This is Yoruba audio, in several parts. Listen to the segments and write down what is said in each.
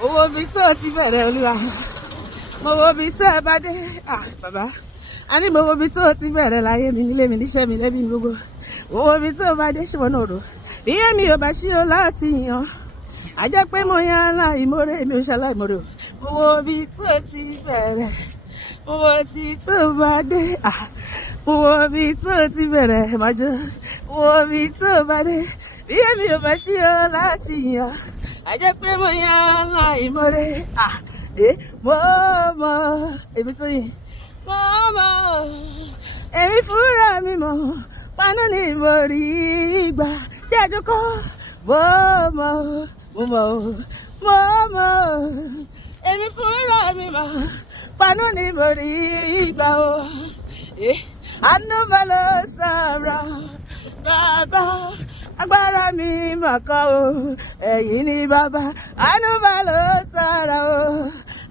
Mo wo bí tó ti bẹ̀rẹ̀ Olúwa. Mo wo bí tó ẹ bá dé. Bàbá. A ní mo wo bí tó ti bẹ̀rẹ̀ láyé mi nílé mi níṣẹ́ mi lẹ́bí mi gbogbo. Mo wo bí tó bá dé ṣùgbọ́n náà rò. Bí èmi ò bá ṣí o láti yàn. A jẹ́ pé mo yan aláìmoore èmi ò ṣe aláìmoore o. Mo wo bí tó ti bẹ̀rẹ̀. Mo wo tí tó bá dé. Mo wo bí tó ti bẹ̀rẹ̀ májò. Mo wo bí tó bá dé. Bí èmi ò bá ṣí o láti yàn. A jẹ́ pé mo yan aláìmoore. Mo mọ̀ èmi tó yìn. Mo mọ̀ èmi fúnra mi mọ̀. Pánú ni mo rí gbà. Jẹ́ àjọkọ́. Mo mọ̀ èmi fúnra mi mọ̀. Pánú ni mo rí gbà o. Àánú mà ló sọ̀rọ̀ bàbá. Agbára mi mà kọ́ o. Ẹ̀yin ni bàbá. Àánú mà ló sọ̀rọ̀ o.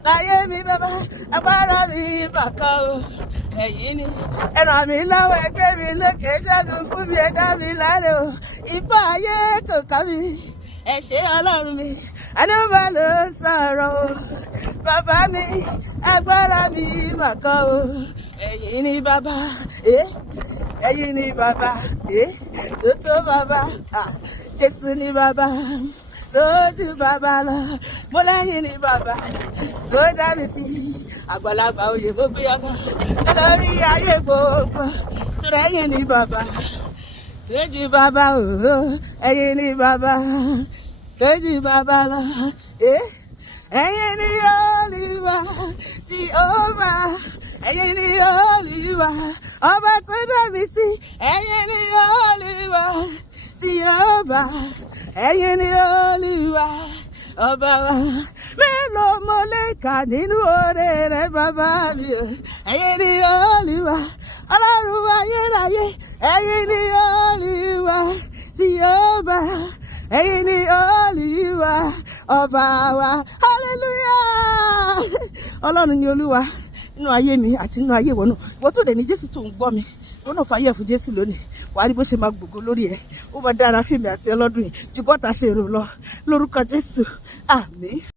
Láyé mi bàbá. Agbára mi mà kọ́ o. Ẹ̀yin ni ẹ ràn mí lọ́wọ́ ẹ gbé mi lókè ṣẹ́gun fún mi ẹ dá mi láre o. Ipá ayé kò ká mi. Ẹ ṣé Ọlọ́run mi. Àánú mà ló sọ̀rọ̀ o. Bàbá mi. Agbára mi mà kọ́ o. Ẹ̀yin ni bàbá. Ẹ̀yin ni bàbá. Tótó bàbá. Jésù ni bàbá. Tójú bàbá lọ. Mo lẹ́yìn ni bàbá. Tó dá mi sí. Àgbàlagbà oyè gbogbo ọgbọ́n. Lórí ayé gbogbo. Tó lẹ́yìn ni bàbá. Tójú bàbá o. Ẹ̀yin ni bàbá. Tójú bàbá lọ. Ẹ̀yin ni Olúwa tí ó bá. Ẹ̀yin ni Olúwa ọba tó dá mi sí. Ẹ̀yin ni Olúwa tí ó bá. Ẹ̀yin ni Olúwa ọba wa. Mélòó mo lè kà nínú oore rẹ̀ bàbá mi o. Ẹ̀yin ni Olúwa Ọlọ́run ayérayé. Ẹ̀yin ni Olúwa tí ó bá. Ẹ̀yin ni Olúwa ọba wa. Hallelujah. Ọlọ́run ni Olúwa nínú ayé mi àti nínú ayé ìwọ náà. Ìwọ tó dẹ̀ ní Jésù tó ń gbọ́ mi. Ìwọ náà fàyè fún Jésù lónìí. Wàá rí bó ṣe máa gbògo lórí ẹ. Ó máa dára fún mi àti ọlọ́dún yìí ju bọ́ta ṣe rò lọ. Lórúkọ Jésù. Àmín.